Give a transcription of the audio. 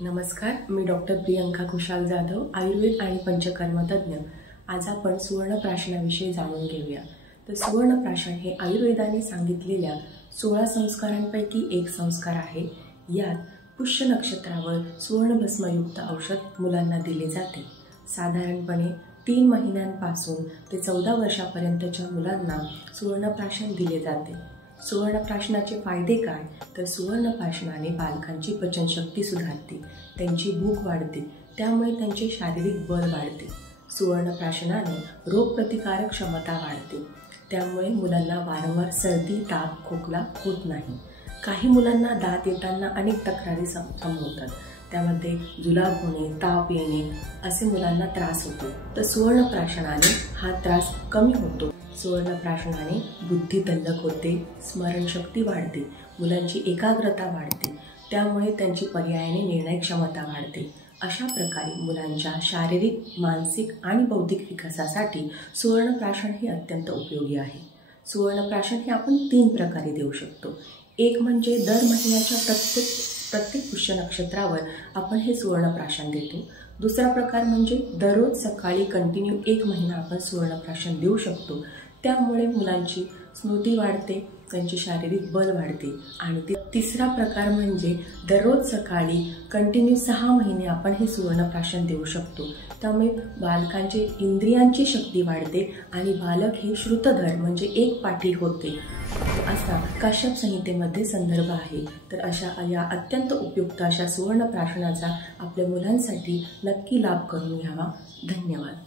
नमस्कार, मी डॉक्टर प्रियंका खुशाल जाधव, आयुर्वेद आणि पंचकर्म तज्ञ। आज आपण सुवर्णप्राशनाविषयी जाणून घेऊया। तर सुवर्णप्राशन हे आयुर्वेदाने सांगितलेल्या 16 संस्कारांपैकी एक संस्कार आहे। यात पुष्य नक्षत्रावर सुवर्णभस्मयुक्त औषध मुलांना दिले जाते। साधारणपणे 3 महिन्यांपासून ते 14 वर्षापर्यंतच्या मुलांना सुवर्णप्राशन दिले जाते। सुवर्णप्राशनाचे फायदे काय? तर सुवर्णप्राशनाने बालकांची पचनशक्ती सुधारते, त्यांची भूक वाढते, त्यामुळे त्यांचे शारीरिक बळ वाढते। सुवर्णप्राशनाने रोगप्रतिकारक क्षमता वाढते, त्यामुळे मुलांना वारंवार सर्दी, ताप, खोकला होत नाही। काही मुलांना दात येताना अनेक तक्रारी संभवतात, त्यामध्ये जुलाब होणे, ताप येणे असे मुलांना त्रास होतो। तर सुवर्णप्राशनाने हा त्रास कमी होतो। सुवर्णप्राशनाने बुद्धी तल्लख होते, स्मरणशक्ती वाढते, मुलांची एकाग्रता वाढते, त्यामुळे त्यांची पर्यायाने निर्णय क्षमता वाढते। अशा प्रकारे मुलांच्या शारीरिक, मानसिक आणि बौद्धिक विकासासाठी सुवर्णप्राशन हे अत्यंत उपयोगी आहे। सुवर्णप्राशन हे आपण 3 प्रकारे देऊ शकतो। एक म्हणजे दर महिन्याच्या प्रत्येक पुष्य नक्षत्रावर आपण हे सुवर्णप्राशन देतो। दुसरा प्रकार म्हणजे दररोज सकाळी कंटिन्यू 1 महिना आपण सुवर्णप्राशन देऊ शकतो, त्यामुळे मुलांची स्मृती वाढते, त्यांचे शारीरिक बल वाढते। आणि तिसरा प्रकार म्हणजे दररोज सकाळी कंटिन्यू 6 महिने आपण हे सुवर्णप्राशन देऊ शकतो, त्यामुळे बालकांची इंद्रियांची शक्ती वाढते आणि बालक हे श्रुतधर म्हणजे एकपाठी होते, असा काश्यप संहितेमध्ये संदर्भ आहे। तर या अत्यंत उपयुक्त अशा सुवर्णप्राशनाचा आपल्या मुलांसाठी नक्की लाभ करून घ्यावा। धन्यवाद।